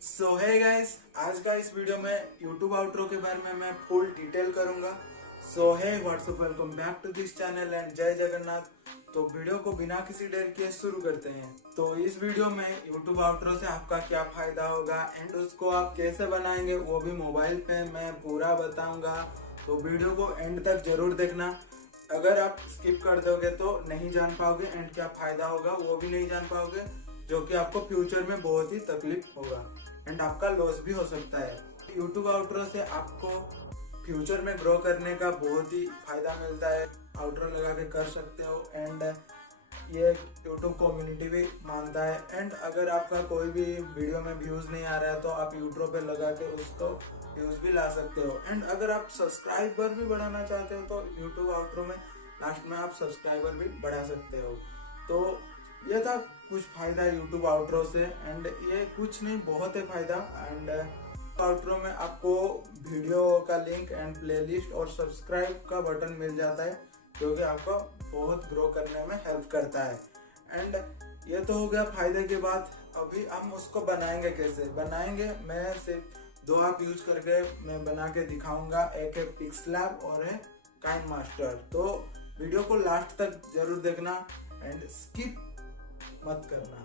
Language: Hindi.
सो है गाइस, आज का इस वीडियो में YouTube आउट्रो के बारे में मैं फुल डिटेल करूंगा। So hey what's up, welcome back to this channel and Jai Jagannath. तो वीडियो को बिना किसी देर के शुरू करते हैं। तो इस वीडियो में YouTube आउट्रो से आपका क्या फायदा होगा एंड उसको आप कैसे बनाएंगे वो भी मोबाइल पे मैं पूरा बताऊंगा। तो वीडियो को एंड तक जरूर देखना। अगर आप स्किप कर दोगे तो नहीं जान पाओगे एंड क्या फायदा होगा वो भी नहीं जान पाओगे, जो कि आपको फ्यूचर में बहुत ही तकलीफ होगा एंड आपका लॉस भी हो सकता है। YouTube आउट्रो से आपको फ्यूचर में ग्रो करने का बहुत ही फायदा मिलता है। आउट्रो लगा के कर सकते हो एंड ये YouTube कम्युनिटी भी मानता है। एंड अगर आपका कोई भी वीडियो में व्यूज नहीं आ रहा है तो आप YouTube पे लगा के उसको व्यूज भी ला सकते हो। एंड अगर आप सब्सक्राइबर भी बढ़ाना चाहते हो तो YouTube आउट्रो में लास्ट में आप सब्सक्राइबर भी बढ़ा सकते हो। तो ये था कुछ फायदा YouTube आउट्रो से एंड ये कुछ नहीं, बहुत है फायदा। एंड आउट्रो में आपको वीडियो का लिंक एंड प्लेलिस्ट और सब्सक्राइब का बटन मिल जाता है, जो कि आपको बहुत ग्रो करने में हेल्प करता है। एंड ये तो हो गया फायदे की बात। अभी हम उसको बनाएंगे, कैसे बनाएंगे मैं सिर्फ दो ऐप यूज करके मैं बना के दिखाऊंगा। एक है पिक्सलैब और है काइनमास्टर। तो वीडियो को लास्ट तक जरूर देखना एंड स्किप मत करना।